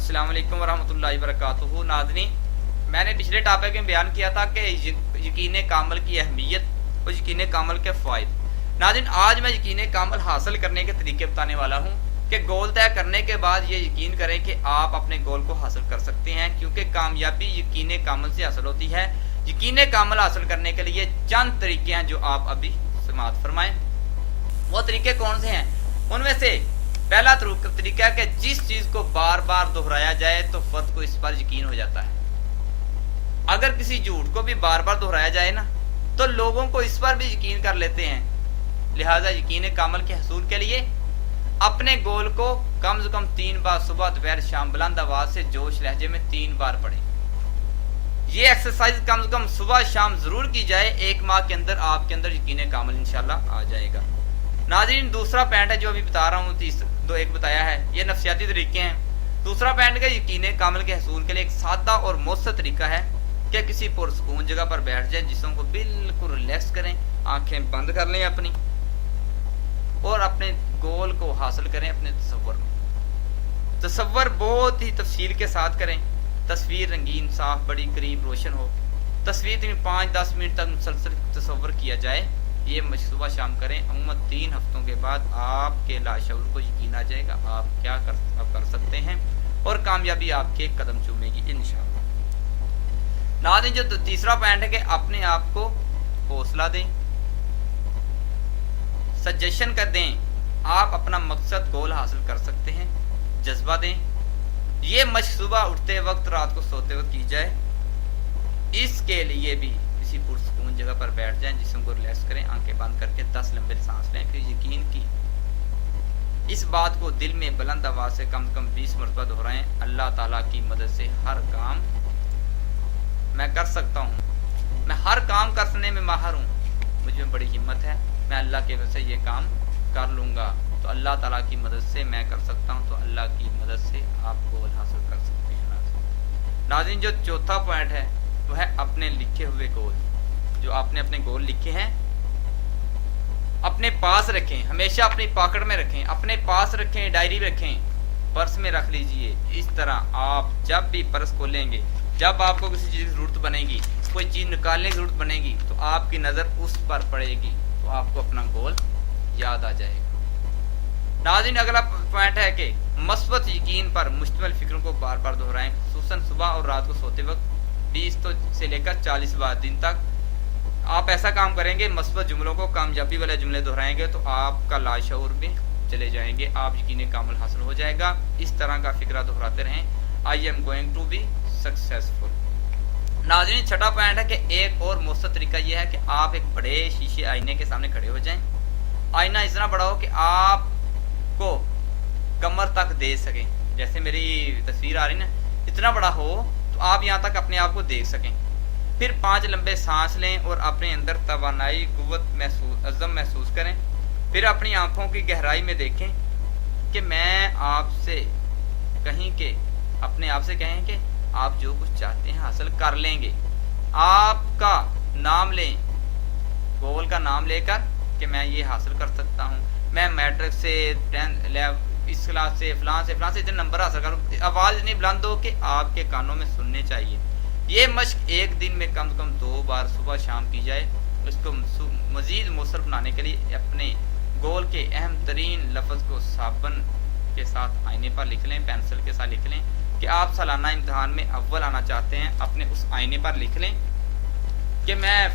अस्सलाम वालेकुम वरहमतुल्लाहि वबरकातुहू। नाज़रीन, मैंने पिछले टॉपिक में बयान किया था कि यकीन कामल की अहमियत और यकीन कामल के फ़ायदे। नाज़रीन, आज मैं यकीन कामल हासिल करने के तरीके बताने वाला हूँ कि गोल तय करने के बाद ये यकीन करें कि आप अपने गोल को हासिल कर सकते हैं, क्योंकि कामयाबी यकीन कामल से हासिल होती है। यकीन कामल हासिल करने के लिए चंद तरीके हैं जो आप अभी समाअत फरमाएं। वो तरीके कौन से हैं? उनमें से पहला तरीका है कि जिस चीज को बार बार दोहराया जाए तो फर्द को इस पर यकीन हो जाता है। अगर किसी झूठ को भी बार बार दोहराया जाए ना, तो लोगों को इस पर भी यकीन कर लेते हैं। लिहाजा यकीन कामल के हसूल के लिए अपने गोल को कम से कम 3 बार सुबह दोपहर शाम बुलंद आवाज से जोश लहजे में 3 बार पढ़ें। ये एक्सरसाइज कम से कम सुबह शाम जरूर की जाए। 1 माह के अंदर आपके अंदर यकीन कामल इंशाल्लाह आ जाएगा। नाज़रीन, दूसरा पॉइंट है जो अभी बता रहा हूँ, एक बताया है, ये नफ्सियाती तरीके हैं। दूसरा पॉइंट का यकीन कामल के हसूल के लिए एक सादा और मौसर तरीका है कि किसी पुरसकून जगह पर बैठ जाए, जिस्म को बिल्कुल रिलैक्स करें, आंखें बंद कर लें अपनी, और अपने गोल को हासिल करें अपने तसव्वुर में। तसव्वुर बहुत ही तफसील के साथ करें। तस्वीर रंगीन, साफ, बड़ी, करीब, रोशन हो। तस्वीर 5-10 मिनट तक मुसलसल तसव्वुर किया जाए। ये सुबह शाम करें। अमूमन 3 हफ्तों के बाद आपके लाशऊर को यकीन आ जाएगा आप क्या कर सकते हैं, और कामयाबी आपके कदम चूमेगी इंशाअल्लाह। नाज़रीन, जो तीसरा पॉइंट है कि अपने आप को हौसला दें, सजेशन कर दें, आप अपना मकसद गोल हासिल कर सकते हैं, जज्बा दें। ये मशक सुबह उठते वक्त, रात को सोते वक्त की जाए। इसके लिए भी किसी पुरसकून जगह पर बैठ जाएं, जिस्म को रिलैक्स करें, आंखें बंद करके 10 लंबे सांस लें, फिर यकीन की इस बात को दिल में बुलंद आवाज से कम 20 मरतबा दोहराएं। अल्लाह ताला की मदद से हर काम मैं कर सकता हूँ, मैं हर काम करने में माहिर हूँ, मुझ में बड़ी हिम्मत है, मैं अल्लाह के वजह से ये काम कर लूंगा। तो अल्लाह ताला की मदद से मैं कर सकता हूँ, तो अल्लाह की मदद से आप गोल हासिल कर सकते हैं। नाज़रीन, जो चौथा पॉइंट है वो है अपने लिखे हुए गोल। जो आपने अपने गोल लिखे हैं अपने पास रखें, हमेशा अपनी पॉकेट में रखें, अपने पास रखें, डायरी रखें, पर्स में रख लीजिए। इस तरह आप जब भी पर्स खोलेंगे, जब आपको किसी चीज़ की जरूरत बनेगी, कोई चीज़ निकालने की जरूरत बनेगी, तो आपकी नज़र उस पर पड़ेगी, तो आपको अपना गोल याद आ जाएगा। नाज़रीन, अगला पॉइंट है कि मस्बत यकीन पर मुश्तमिल फिक्रों को बार बार दोहराएं, खुसूसन सुबह और रात को सोते वक्त 20 से लेकर 40 बार दिन तक। आप ऐसा काम करेंगे, मस्बत जुमलों को कामयाबी वाले जुमले दोहराएंगे, तो आपका लाशऊर में चले जाएंगे, आप यकीन कामल हासिल हो जाएगा। इस तरह का फिक्रा दोहराते रहें। I am going to be successful. नाज़रीन, छठा पॉइंट है कि एक और मौसर तरीका यह है कि आप एक बड़े शीशे आईने के सामने खड़े हो जाएं। आईना इतना बड़ा हो कि आपको कमर तक दे सकें, जैसे मेरी तस्वीर आ रही ना, इतना बड़ा हो तो आप यहाँ तक अपने आप को देख सकें। फिर 5 लंबे सांस लें और अपने अंदर तवानाई, कुव्वत महसूस, अज़म महसूस करें। फिर अपनी आंखों की गहराई में देखें कि मैं आपसे कहीं के अपने आप से कहें कि आप जो कुछ चाहते हैं हासिल कर लेंगे। आपका नाम लें, गोल का नाम लेकर कि मैं ये हासिल कर सकता हूँ, मैं मैट्रिक से 10 इस क्लास से फलां से इतने नंबर हासिल करूँ। आवाज़ इतनी बुलंद हो कि आपके कानों में सुनने चाहिए। ये मश्क एक दिन में कम से कम 2 बार सुबह शाम की जाए। इसको मजीद मौसर बनाने के लिए अपने गोल के अहम तरीन लफ्ज़ को साबन के साथ आईने पर लिख लें, पेंसिल के साथ लिख लें कि आप सालाना इम्तिहान में अव्वल आना चाहते हैं। अपने उस आईने पर लिख लें कि मैं